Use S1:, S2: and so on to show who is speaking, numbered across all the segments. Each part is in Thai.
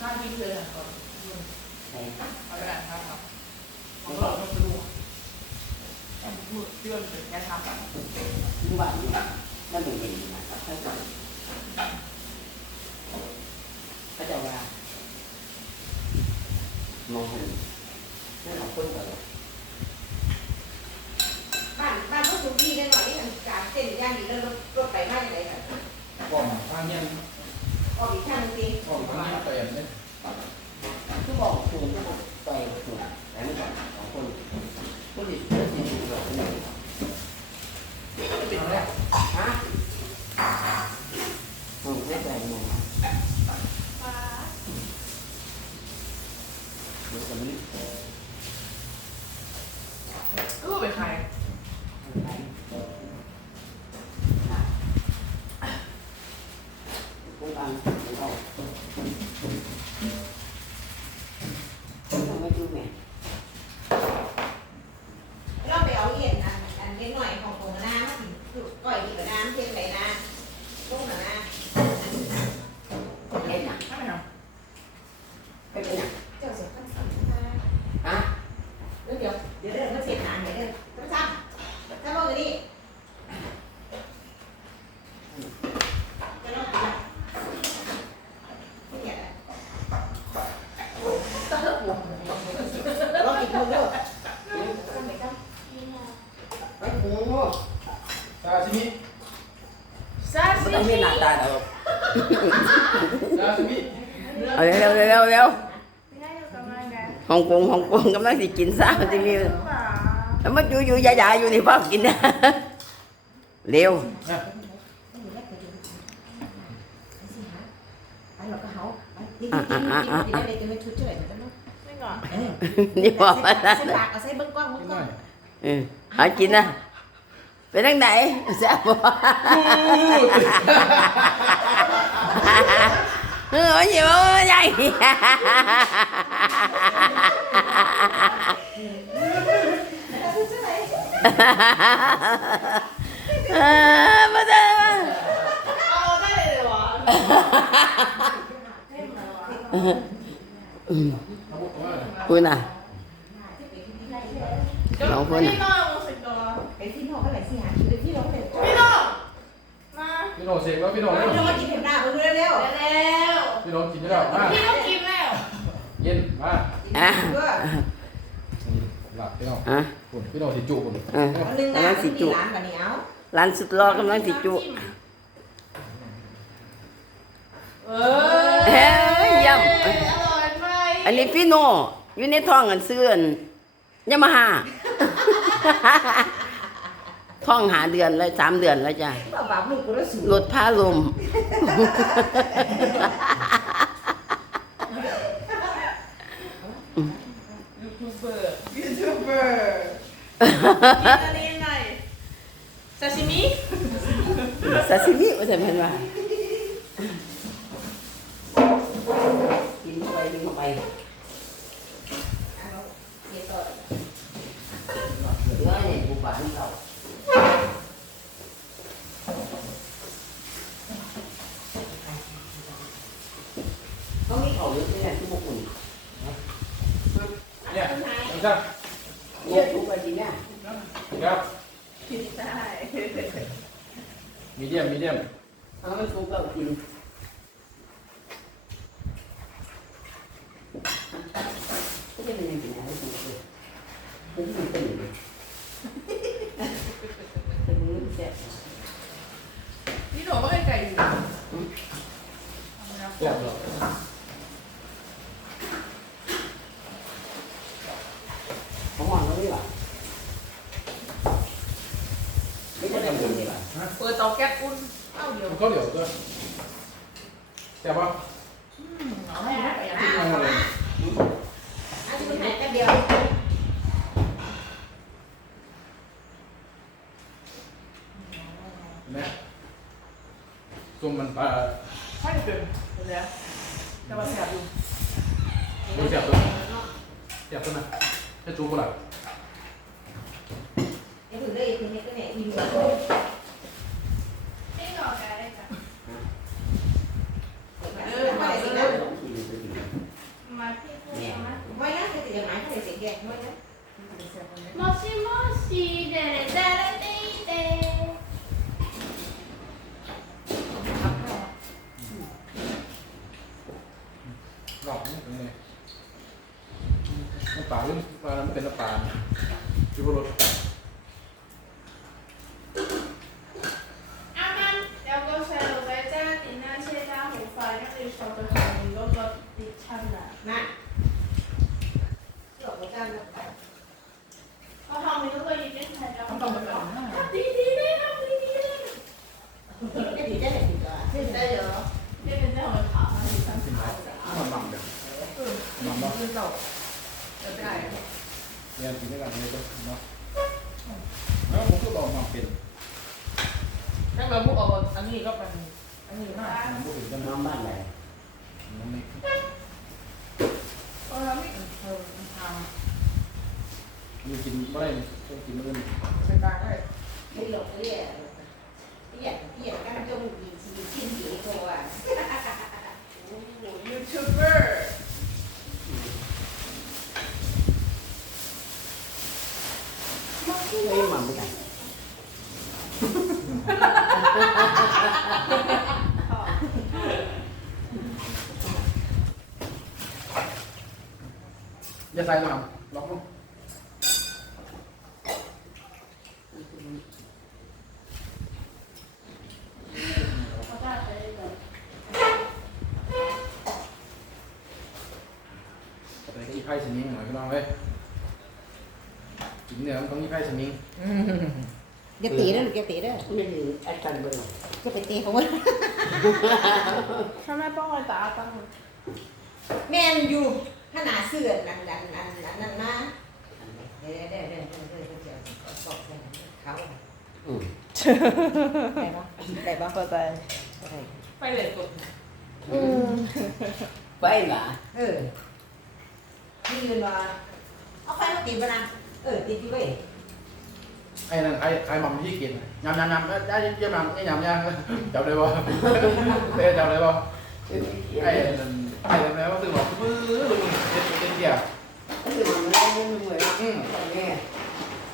S1: ข้าวที่เธอหลังก่อนเอากระดาษข้าวครับของเราต้องรู้มือเชื่อมถึนแค่ทำแบบ
S2: รู้ว่ามันเป็
S3: น
S4: อย่า
S3: งนี้
S4: นะ
S2: ครับถ้า
S1: เกิา
S4: sana.
S2: Ờ ร็วเร็วเร็วเร็ว
S1: ไม่ได้อยู่กับมันไง
S2: ฮ่องกงฮ่องกงกำลัง สิกินซ่าจริงๆแล้วมันอยู่อ เร็ว
S4: นะ
S3: ไปหรอกก็เขาไปดิ้งดิ้งดิ้งดิ้งดิ้งดิ้งดิ้งชุดเฉยๆกันเนาะ
S1: ไม่ก่อน
S2: นี่บอกว่า
S3: ใส่ปากเอาใส่เบิ้งกล้องเบิ้ง
S4: นิด
S3: ก
S4: ห
S3: ล้
S4: น่
S3: อ
S4: องย
S2: เออหากินนะไปทางไหนแซ่บบ่เออมันอยู่ใหญ่เออมา
S1: ได้เลยเหรอ
S4: เอาบุกมา
S2: คุณน่ะน้องคนน่ะ
S1: พี่น้องสิตัว
S3: ไปที่นอกก็ไหนสิหาคิวไปที่น้องเลย
S1: พี่น้องมา
S4: พี่โนเสกแล้วพี่โน
S3: เรา
S4: เร็ว
S3: จะมากินเห็นหน้าเบิ้งเร็ว
S1: แล้ว
S4: พี่โนกินได้แล้วมา
S1: พี่ต้องกินแล้ว
S4: เย็นมา
S2: อะ
S4: หลับพี่โน
S2: อะ
S4: คุณพี่โนสิจูคุณ
S2: เออ
S3: วันนึงนาสิจุร้านแบบนี้เอา
S2: นสุดรอกำลังสิจุ
S1: เอ
S2: เฮ้ยยี่ยม
S1: อร่อยไหม
S2: อันนี้พี่โนอยู่ในท้องกันเสื่อนยามาฮ่า ท้องหาเดือนแล้วสามเดือนแล้วจ้ะ
S3: บ้าบ้าลูกกูแล้วสู
S2: รถพาลม
S1: ยูทูบเบอร์ยูทูบเบอร์กินอะไรยังไงซาชิมิ
S2: ซาซิมิว่าจะเป็นว่ากินเข้าไปกินเข้าไป
S3: เดี๋ยวต่อ
S2: เหลือเนี่ยบุบานเรา เขามีเขาอยู่ที่ไหนที่บุกุน
S4: เนี่ยไม่ใช่
S2: เยอะทุกวันดีเนี่ย
S4: ครับ
S1: กินได้
S4: มีเดียมมีเดียม
S2: เอาไม่ทุกเรากินก็จะเป็นยังไงนะทุกคนผมเป็นเป็นเลยแต่มึงแซ่บ
S1: พี่หนูว่าไก่อยู่
S4: แซ่บเหรอ
S2: ของหวานก็ไม่หวานไม่ใช่ทำบุญดีกว่า
S1: เปิดเตาแก๊สอุ่น เอ้าเดี๋ยว
S4: มันก็เดี๋ยวก็แซ่บปะ
S1: เอาให้ได้อย่าง
S4: กินมาหมดเลย
S3: อันนี้มันห もしもし、でれだ
S4: れでいて。หล
S1: อกนี่เป็
S4: น
S3: ไงน้ำ
S4: ปลาเรื่องปลามันเป็นน้ำป
S3: ลา
S4: ที่บรถ อยู่กินบ่ได้นี่
S5: ต้องกินมื้อนี่มั
S4: น
S2: บา
S4: งก็ไม่หลงเลยอ่ะ
S5: ไม่
S3: อยากเกลียดกันจงดีชีวิตชิ้นดีโทอ่ะโอ้โห
S1: ยูทูบเบอร์
S2: ไม่หมั่นไปกัน
S4: จะใส่หรือเปล่า ใส่ก็ยี่ไพ่สมิงหน่อยพี่น้องเอ้ยกินเนื้อมันต้องยี่ไพ่สมิง
S3: อืมอย่าตีเด้อลูกอย่าตีเด้อ
S2: ไม่มีอาจารย์เบอร์
S3: จะไปตีเขาเว้ย
S1: ทำไมป้องกันตาตั้ง
S3: แม่นอยู่ขนาดเสื่อนนั่นนั่นนั่นนั่นนั่นมาเด้อเด้อเด้อเด้อเด้อเด้อตอกเขา
S2: อืม
S3: ได้ปะได้ปะ
S1: เข้า
S3: ใจ
S5: ไปเลยกด
S1: อืม
S2: ไปหรอ
S3: เออ ที่ยืนว่าเอาไฟมาติดปะนะเออติดที่เว้ย
S4: ไอ้นั่นไอ้ไอ้หม่ำที่กินยำยำยำได้เยี่ยมยำนี่ยำยำจับเลยบ่เต้จับเลยบ่ไอ้นั่นไอ้นั่นแล้วก็คือบอกปื้อลงเด็ดเด็ดเดียว
S2: ก็คือมันไม่ได้ไม่เหมือน
S4: อืม
S2: นี่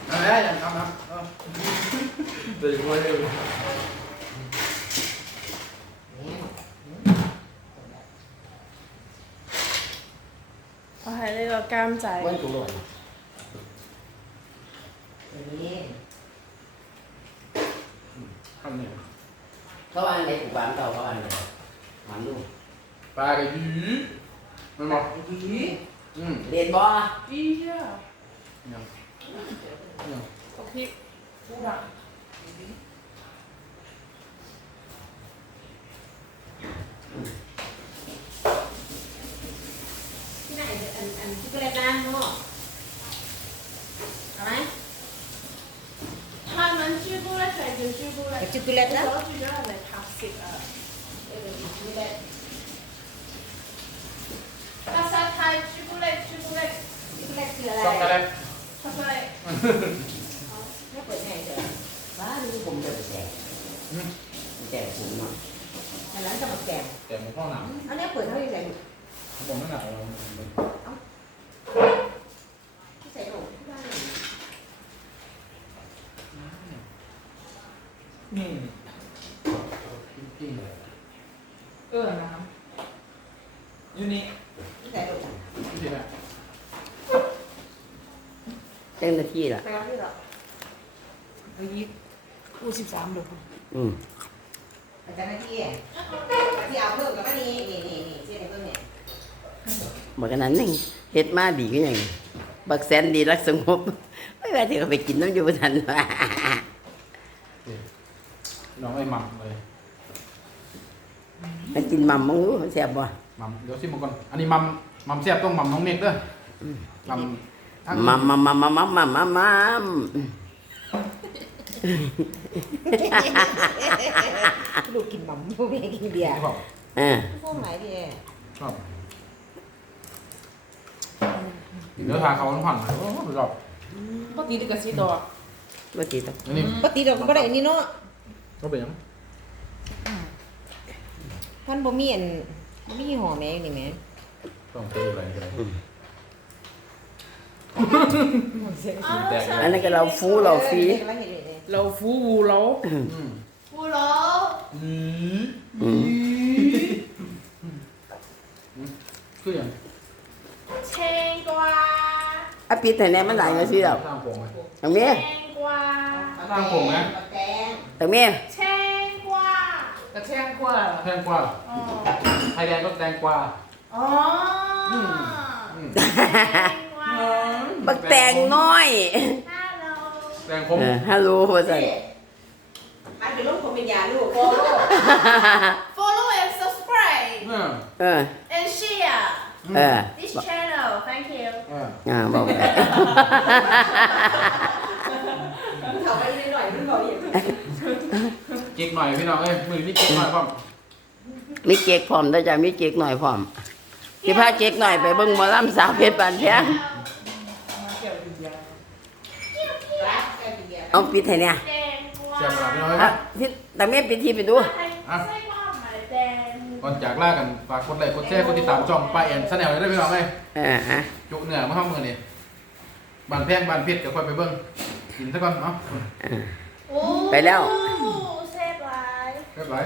S4: นั่นแหละยังทำนะเดี๋ยวช่วยเลย
S2: กา
S3: ม
S4: ใจเขา
S2: ว่าอะไกูบานเก่าเขาว่าอมันลูก
S4: ปลากระยีมั
S3: ดี
S4: อืม
S2: เรียนบ่
S1: อีเหี้
S4: เนี่เนี่
S5: ยโอพูดอะ
S3: อืม ก็เลยได้ง้อช็อกโกแลตบานาน่าพ่อเอกไหม
S1: 한 만칠구에 살던 칠구
S3: 에 칠구에อ?
S1: 저
S3: 주 전
S1: 에 밥식 칠구에 파사
S3: 타이 칠구에 칠구에
S1: 칠구에 칠구에 ช็อก
S3: โกแลต 초콜릿 ไม่เปิดให้เลย
S2: บ้านี่ผมจะไปแจก
S4: อืม
S2: แจกผมหน่อย
S3: แต่ร้านจะมาแจก
S4: แต่ในห้องหนัง
S3: อันนี้เปิดเท่าไหร่เนี่ย
S4: ผมไม่ห
S3: นั
S4: กเรา
S5: เอา
S2: เจ้าหน้าที่ล่ะ
S3: ไปรับที่หรอ
S5: เอายี่กูสิบสามเดี๋ยว
S2: อืม
S3: อาจารย์หน้าที่ที่เอาเพิ่มกับว่านี่นี่นี่นี่ที่ไหนเพิ่มเนี่ย
S2: บอกกันนั้นนึงเฮ็ดมาดีก็ยังบักแสนดีรักสงบไม่ว่าที่เขาไปกินน้ำอยู่บนทันว่า
S4: น้องไอ้หม่ำเลย
S2: มันกินมัมมั้งรู้แซ่บบ่
S4: หม่ำเดี๋ยวชิมก่อนอันนี้หม่ำหม่ำแซ่บต้องหม่ำน้องเมฆเด้อหม่ำ
S2: มัมมัมมัมมัมมัมมัมมัมมัม
S3: ลูกกินหม่ำพวกแม่กินเบียร์
S4: ชอบ
S2: เออ
S3: พวกไหนดี
S4: ชอบเดี๋ยวทาเขาต้องผ่อนโอ้ชอบ
S5: ปกติดีกับสีดอก
S2: บ่ติดตอก
S4: อันนี้
S3: ปกติเราก็ได้นี่เนาะ
S4: ก็เป็นยัง
S3: ท่านบ่มีอันมีห่อแม่นี่แม่
S4: ต้องเจออะไรกัน
S1: 啊，
S2: อันนี้ก็เราฟูเราฟี
S5: เราฟูวูเรา
S4: ฟูเราอืม
S2: อืม
S4: คืออย่าง
S1: เชงกวา
S2: อะปิดแต่แน่มันไหลาย
S4: เงี้ยสิหรอ
S2: ตรงเมี
S1: ยเชงกวา
S4: ตรงผงไหม
S3: ต
S2: รงเมี
S1: ยเชงกวาก
S5: ระแชงกวา
S4: แชงกวาไทยแดงก็แดงกวา
S1: อ๋อ
S2: บักแตงน้อย
S1: ฮัลโหล
S4: แตงคม
S2: เออฮัลโหลว่าซั่น
S3: อันเป็นลูกของเป็นยาลูกโอ้
S1: follow and subscribe
S4: เออ
S2: เออ
S1: and share
S2: เออ
S1: this channel thank you
S4: เออ
S2: อ่าบอกไป
S3: เขาไปนิดหน่อยมันบอกอย่าง
S4: เก๊กหน่อยพี่น้องเอ้ยมือนี่เก๊กหน่อยพ่อม
S2: มีเก๊กพร้อมได้อจ้ะมีเก๊กหน่อยพร้อมสิพาเก๊กหน่อยไปเบิ่งหมอลำสาวเพชรบานแพง
S5: มาเกี่ยวดินยา
S3: รักแกเป็นยา
S2: เอาปิดให้เนี่ย
S1: แตงกวา
S4: เสียบหลับพี่น้องเอ้ย
S2: อะที่ตรงนี้ปิดที่ไปดู
S1: ใส่หม้อมาแตง
S4: ก่อนจากลากันฝากกดไลค์กดแชร์กดติดตามช่องป้าแอนชาแนลได้พี่น้องเอ้ย
S2: เออฮะ
S4: จุเหนือมาห้องมือนี่บานแพงบานเพชรก็ค่อยไปเบิ่งกินซะก่อนเนาะ
S2: เออ
S1: โอ้
S2: ไปแล้ว
S1: เซฟไว้
S4: เรียบร้อย